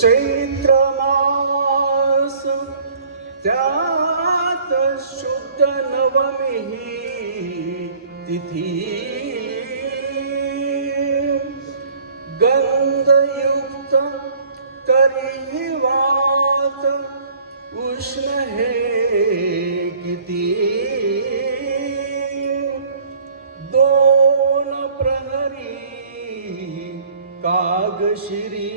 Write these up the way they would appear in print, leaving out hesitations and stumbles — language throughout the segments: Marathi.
चैत्र मास त्यात शुद्ध नवमी ही तिथी गंधयुक्त करी वात उष्ण हे किती दोन प्रहरी कागशिरी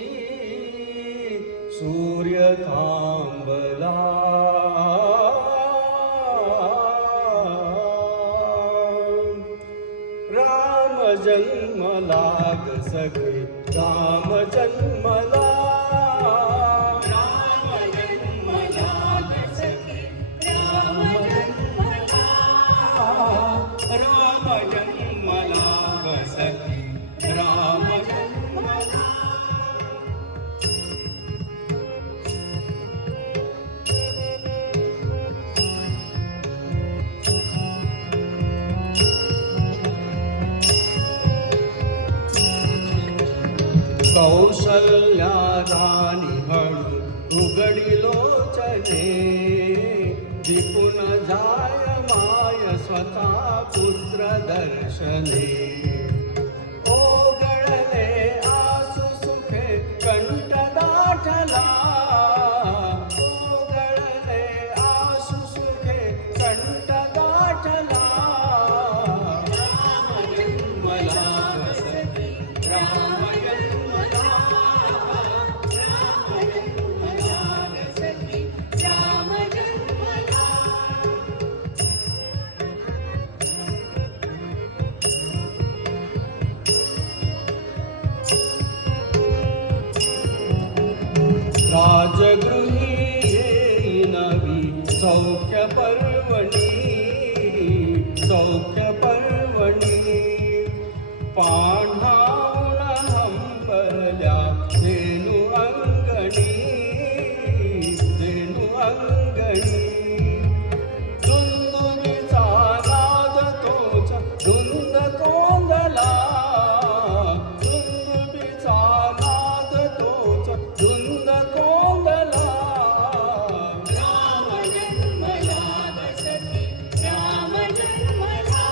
सूर्य थांबला राम जन्मला ग सगळे राम जन्मला राम जन्मला ग सखे राम जन्मला राम जन्मला ग सखे राम जन्मला कौशल्या राणी हळू उघडी लोचने विपुन जाय माय स्वतः पुत्र दर्शने ओघळले आसु सुखे कंठ दाटला ओघळले आसु सुखे कंठ दाटला राम जन्मला ग सखे राम जन्मला राम जन्मला ग सखे राम जन्मला राजगृही येई नवी सौख्य पर्वणी सौख्य पर्वणी पांढावून हंबरल्या धेनु अंगणी धेनु अंगणी दुंदुबीचा नाद तोच धुंद कोंदला दुंदुबीचा नाद तोच धुंद कोंदला राम जन्मला ग सखे राम जन्मला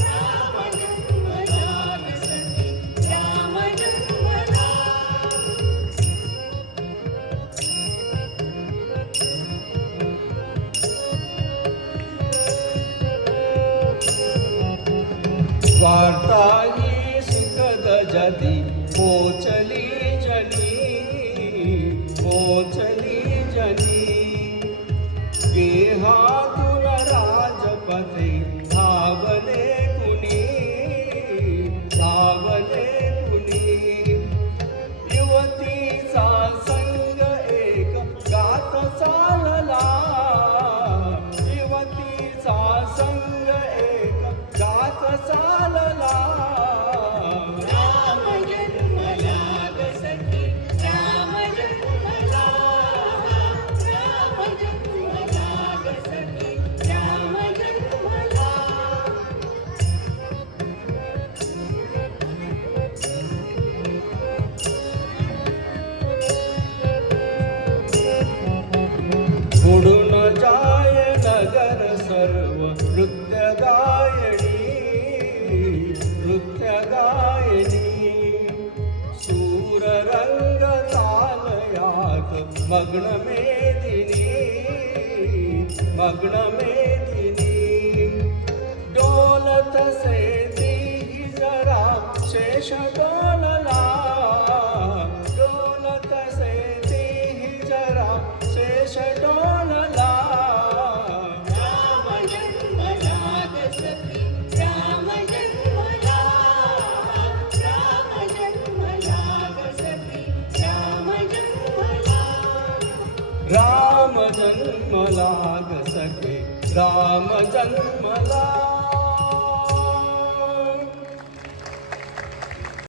राम जन्मला ग सखे राम जन्मला वार्ता ही सुखद जदी पोचली जनी पोचली जनी गेहातून राजपथे धावले कुणी धावले कुणी युवतीचा संग एक गात चालला युवतीचा संग एक गात चालला राम जन्मला ग सखे राम जन्मला राम जन्मला ग सखे राम जन्मला बुडून जाय नगर सर्व नृत्य गायणी नृत्य गायणी सूर रंग तालयात मग्न मेदिनी मग्न मेदिनी डोलत से ती जरा शेष डोलला डोलत से ती जरा शेष डोलला राम जन्मला ग सखे राम जन्मला राम जन्मला ग सखे राम जन्मला राम जन्मला ग सखे राम जन्मला